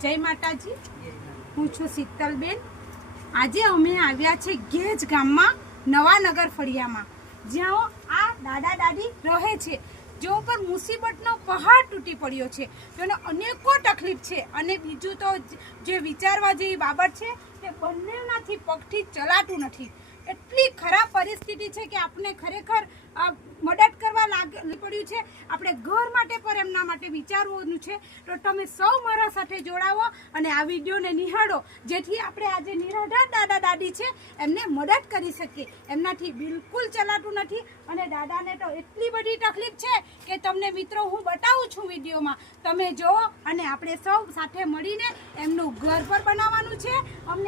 જય માતાજી, હું છું શીતલબેન। આજે અમે આવ્યા છે ગેજ ગામમાં નવાનગર ફળિયામાં, જ્યાં આ દાદા દાદી રહે છે, જો પર મુસીબતનો પહાડ તૂટી પડ્યો છે, જેને અનેકો તકલીફ છે। અને બીજું તો જે વિચારવા જેવી બાબત છે તે બંનેનાથી પગથી ચલાતું નથી। એટલી ખરાબ પરિસ્થિતિ છે કે આપણે ખરેખર મદદ કરવા પડ્યું છે। આપણે ઘર માટે પણ એમના માટે વિચારવાનું છે। તો તમે સૌ મારા સાથે જોડાવો અને આ વિડીયોને નિહાળો, જેથી આપણે આજે નિરાધાર દાદા દાદી છે એમને મદદ કરી શકીએ। એમનાથી બિલકુલ ચલાતું નથી અને દાદાને તો એટલી બધી તકલીફ છે કે તમને મિત્રો હું બતાવું છું વિડીયોમાં, તમે જુઓ અને આપણે સૌ સાથે મળીને એમનું ઘર પર બનાવવાનું છે।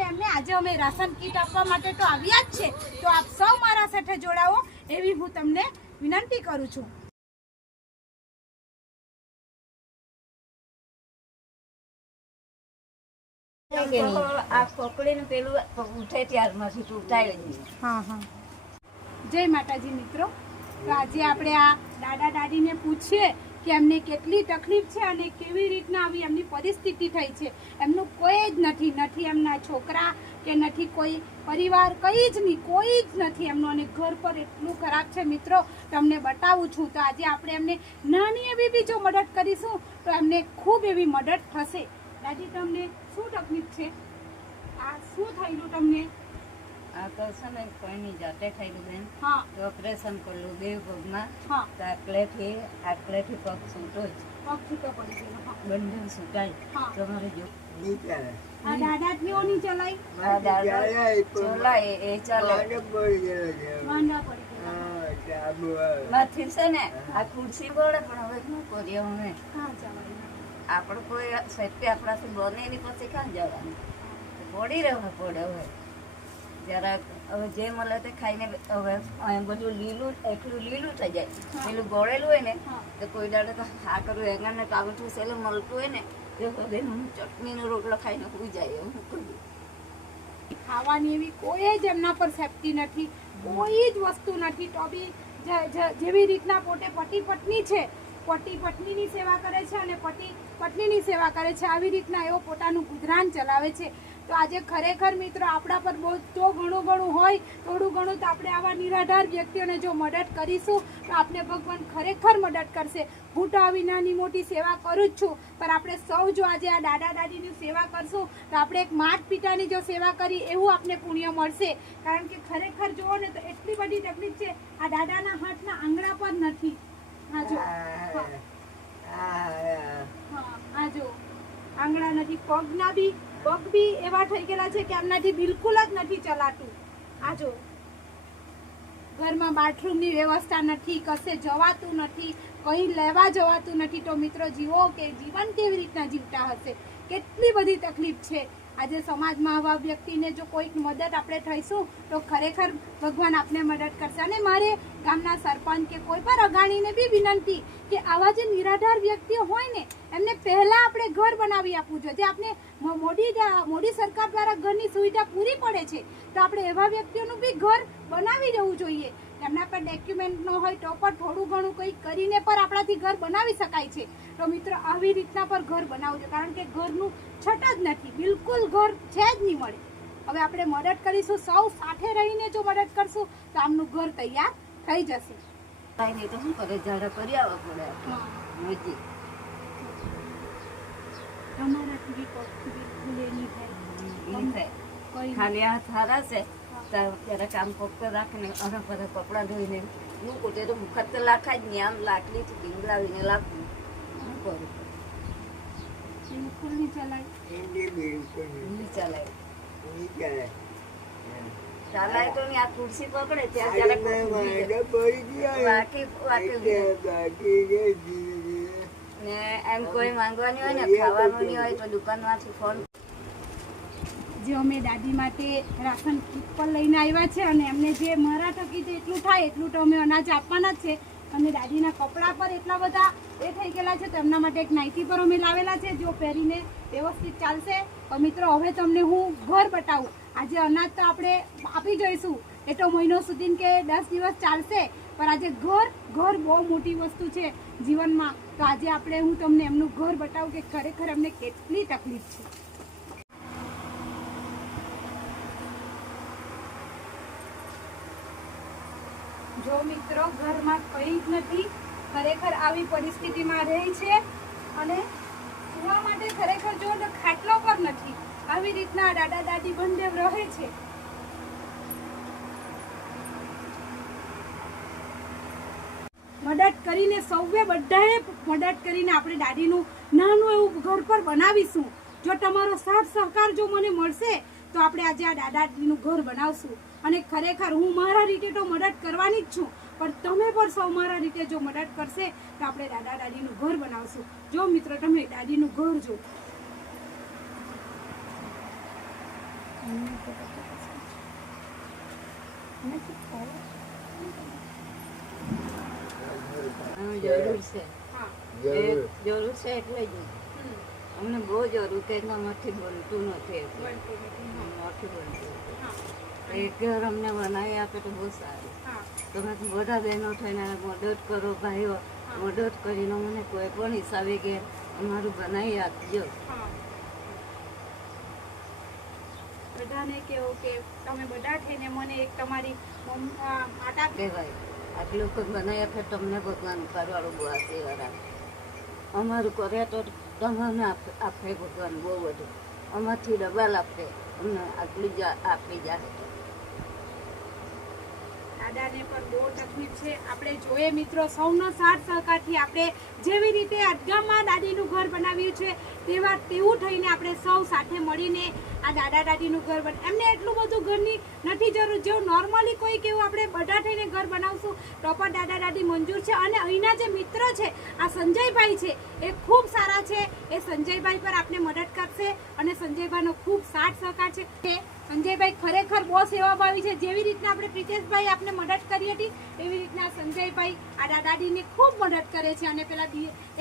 એમને આજે અમે રાશન કીટ આપવા માટે તો આવ્યા જ છે, તો આપ સૌ મારા સાથે જોડાવો એવી હું તમને વિનંતી કરું છું। જય માતાજી મિત્રો, તો આજે આપણે આ દાદા દાદીને પૂછીએ કે એમને કેટલી તકલીફ છે અને કેવી રીતના આવી એમની પરિસ્થિતિ થઈ છે। એમનું કોઈ જ નથી, એમના છોકરા કે નથી કોઈ પરિવાર, કંઈ જ નહીં, કોઈ જ નથી એમનું, અને ઘર પર એટલું ખરાબ છે મિત્રો, તમને બતાવું છું। તો આજે આપણે એમને નાની એવી બી જો મદદ કરીશું તો એમને ખૂબ એવી મદદ થશે। દાદી, તમને શું તકલીફ છે? આ શું થયેલું તમને? આ તો છે ને કોઈની જાતે થયેલું બેન। હા, તો ઓપરેશન કરેલું બે પગમાં। હા, તો આટલેથી પગ છૂટો જ, પગ છૂટો પડી ગયેલો। હા, બંને છૂટાય। હા, તમારે જો આ દાદાજીઓ ની ચલાઈ આ દાદા ચલાય એ ચાલે માંડા પડી ગયેલા। નથી છે ને આ ખુરશી પડે, પણ હવે શું કરીએ અમે? હા, જવાય આપણે કોઈ સેફટી આપણાથી બને એની પછી કાં જવાનું? પડી રહેવું પડે હવે જરાક। હવે જે મળે તે ખાઈને હવે બધું લીલું, એટલું લીલું થઈ જાય। પેલું ગળેલું હોય ને તો કોઈ દાડે તો હા કરું એંગાને ટામેટું સેલું મળતું હોય ને તો હવે ચટણીનો રોટલો ખાઈને સુઈ જાય। એવું કરું, ખાવાની એવી કોઈ જ એમના પર સેફટી નથી, કોઈ જ વસ્તુ નથી। તો બી જેવી રીતના પોતે પતિ પત્ની છે, પતિ પત્નીની સેવા કરે છે અને પતિ પત્નીની સેવા કરે છે, આવી રીતના એવો પોતાનું ગુજરાન ચલાવે છે। તો આજે ખરેખર મિત્રો આપણા પર બહુ તો ઘણું હોય, થોડું ઘણું તો આપણે આવા નિરાધાર વ્યક્તિઓને જો મદદ કરીશું તો આપણે ભગવાન ખરેખર મદદ કરશે। હું તો આવી નાની મોટી સેવા કરું જ છું, પણ આપણે સૌ જો આજે આ દાદા દાદીની સેવા કરશું તો આપણે એક માત પિતાની જો સેવા કરી એવું આપણે પુણ્ય મળશે। કારણ કે ખરેખર જુઓ ને તો એટલી બધી તકલીફ છે, આ દાદાના હાથના આંગળા પર નથી। હા જો, હા જો આંગળા નથી, પગ બી એવા થઈ ગયેલા છે કે એમનાથી બિલકુલ જ નથી ચલાતું। આ જો ઘરમાં બાથરૂમની વ્યવસ્થા નથી, કશે જવાતું નથી, કંઈ લેવા જવાતું નથી। તો મિત્રો જીવો કે જીવન કેવી રીતના જીવતા હશે, કેટલી બધી તકલીફ છે। આજે સમાજમાં આવા વ્યક્તિને જો કોઈક મદદ આપણે થઈશું તો ખરેખર ભગવાન આપને મદદ કરશે। અને મારે ગામના સરપંચ કે કોઈ પણ અગાણીને બી વિનંતી કે આવા જે નિરાધાર વ્યક્તિઓ હોય ને એમને પહેલાં આપણે ઘર બનાવી આપવું જોઈએ। જે આપણે મોદી સરકાર દ્વારા ઘરની સુવિધા પૂરી પડે છે, તો આપણે એવા વ્યક્તિઓનું બી ઘર બનાવી દેવું જોઈએ। એમના પર ડોક્યુમેન્ટ ન હોય તો પણ થોડું ઘણું કંઈક કરીને પણ આપણાથી ઘર બનાવી શકાય છે। તો મિત્રો આવી રીતના પર ઘર બનાવવું જોઈએ, કારણ કે ઘરનું છટ જ નથી, બિલકુલ ઘર છે જ નહીં મળે। હવે આપણે મદદ કરીશું, સૌ સાથે રહીને જો મદદ કરશું તો આમનું ઘર તૈયાર થઈ જશે। કાંઈ નહીં તો શું કરે, ઝાડા કરી આવવા પડે નજીક। તમારાથી બી પગથી બિલકુલ એ નહીં થાય, ખાલી હાથ સારા છે ત્યારે કામ ફક્ત રાખીને અરે બધા કપડાં ધોઈને મૂકું તે તો મુખત તો લાખાય જ નહીં, આમ લાકડીથી ઢીંગલાવીને લાગવું શું કરું? બિલકુલ નહીં ચલાય, નહીં ચલાય ચાલાય તો નહીં। આ ખુરશી પકડે ત્યાં જરાક ને એમ કોઈ માંગવાની હોય ને ખાવાનું નહીં હોય તો દુકાનમાંથી ફોન। જે અમે દાદી માટે રાશન કીટ પર લઈને આવ્યા છે અને એમને જે મારા થકી જેટલું થાય એટલું તો અમે અનાજ આપવાના જ છે। અને દાદીના કપડાં પર એટલા બધા એ થઈ ગયેલા છે, તો એમના માટે એક નાઇટી પર અમે લાવેલા છે, જો પહેરીને વ્યવસ્થિત ચાલશે। તો મિત્રો હવે તમને હું ઘર બતાવું। આજે અનાજ તો આપણે આપી જઈશું, એ તો મહિનો સુધી કે 10 દિવસ ચાલશે, પણ આજે ઘર બહુ મોટી વસ્તુ છે જીવનમાં. તો આજે હું તમને એમનું ઘર બતાવું કે ખરેખર એમને કેટલી તકલીફ છે. જો મિત્રો, ઘરમાં કંઈ જ નથી, ખરેખર આવી પરિસ્થિતિમાં રહે છે. અને સુવા માટે ખરેખર જો તો ખાટલો પર નથી, આવી રીતના દાદા દાદી બંને રહે છે. મદદ કરીને સૌએ બધાએ મદદ કરીને આપણે દાદીનું નાનું એવું ઘર પર બનાવીશું. જો તમારો સાથ સહકાર જો મને મળશે તો આપણે આજે આ દાદા દાદીનું ઘર બનાવશું. અને ખરેખર હું મારા રીતે તો મદદ કરવાની જ છું, પણ તમે પણ સૌ મારા રીતે જો મદદ કરશે તો આપણે દાદા દાદીનું ઘર બનાવશું. જો મિત્રો, તમે દાદીનું ઘર જો. જરૂર છે, હા, જરૂર છે એટલે જ અમને બહુ જરૂર કે એનામાંથી બનતું નથી, બનતું નથી. હા, નથી બનતું. હા, એક ઘર અમને બનાવી આપે તો બહુ સારું. હા, તમે બધા બહેનો થઈને મદદ કરો, ભાઈઓ મદદ કરીને મને કોઈ પણ હિસાબે કે અમારું બનાવી આપજો. હા. બધાને કેવું કે તમે બધા થઈને મને એક તમારી માતા કહેવાય આટલું કોઈ બનાવી આપે તમને ભગવાન કરવાળું બહુ આશીર્વાદ આપે. અમારું કરે તો તમને આપે ભગવાન બહુ બધું, અમારથી ડબલ આપે અમને આટલું જ આપી જાય. દાદાને પણ બહુ તકલીફ છે. આપણે જોઈએ મિત્રો, સૌનો સાથ સહકારથી આપણે જેવી રીતે અદગામમાં દાદીનું ઘર બનાવ્યું છે તેવું થઈને આપણે સૌ સાથે મળીને આ દાદા દાદીનું ઘર એમને એટલું બધું ઘરની નથી જરૂર. જેવું નોર્મલી કોઈ કેવું આપણે બધા થઈને ઘર બનાવશું તો પણ દાદા દાદી મંજૂર છે. અને અહીંના જે મિત્ર છે, આ સંજયભાઈ છે, એ ખૂબ સારા છે. એ સંજયભાઈ પર આપણે મદદ કરશે અને સંજયભાઈનો ખૂબ સાથ સહકાર છે. સંજયભાઈ ખરેખર બહુ સેવાભાવી છે. જેવી રીતના આપણે પ્રિતેશભાઈ આપણે મદદ કરી હતી એવી રીતના સંજયભાઈ આ દાદીને ખૂબ મદદ કરે છે. અને પેલા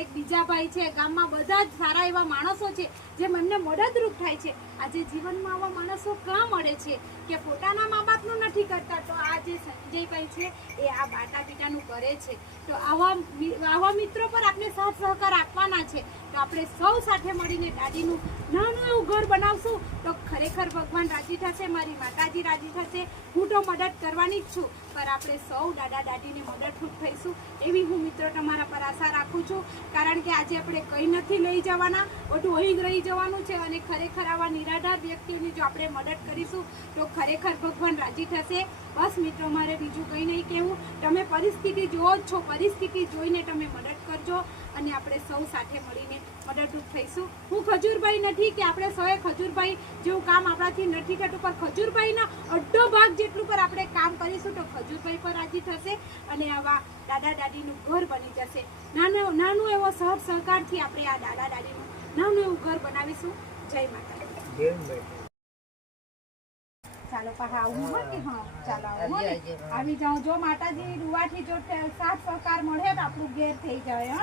એક બીજા ભાઈ છે, ગામમાં બધા જ સારા એવા માણસો છે જે મને મદદરૂપ થાય છે. આજે જીવનમાં આવા માણસો ક્યાં મળે છે કે પોતાના મા બાપનું નથી કરતા, તો આ જે સંજયભાઈ છે એ આ માતા પિતાનું કરે છે. તો આવા મિત્રો પર આપણે સાથ સહકાર આપવાના છે. તો આપણે સૌ સાથે મળીને દાદીનું નાનું એવું ઘર બનાવશું તો ખરેખર ભગવાન રાજી થશે, મારી માતાજી રાજી થશે. હું તો મદદ કરવાની જ છું, પણ આપણે સૌ દાદા દાદીને મદદરૂપ થઈશું એવી હું મિત્રો તમારા પર આશા રાખું છું. કારણ કે આજે આપણે કંઈ નથી લઈ જવાના, બધું અહીં જ રહી જવાનું છે. અને ખરેખર આવા નિરાધાર વ્યક્તિઓની જો આપણે મદદ કરીશું તો ખરેખર ભગવાન રાજી થશે. બસ મિત્રો, મારે બીજું કંઈ નહીં કહેવું. તમે પરિસ્થિતિ જુઓ જ છો, પરિસ્થિતિ જોઈને તમે મદદ કરજો અને આપણે સૌ સાથે મળીને મદદરૂપ થઈશું. હું ખજૂરભાઈ નથી કે આપણે સૌએ ખજૂરભાઈ જેવું કામ આપણાથી નથી થતું, પણ ખજૂરભાઈના અડધો ભાગ જેટલું પર આપણે કામ કરીશું તો ખજૂરભાઈ પર રાજી થશે અને આવા દાદા દાદીનું ઘર બની જશે. નાનું એવો સહકારથી આપણે આ દાદા દાદીનું નાનું એવું ઘર બનાવીશું. જય માતા. ચાલો પાછા આવું હોય કે હા, ચાલો આવી જાઓ. જો માતાજી રૂવાથી જો સાથ સહકાર મળે તો આપણું ઘેર થઈ જાય.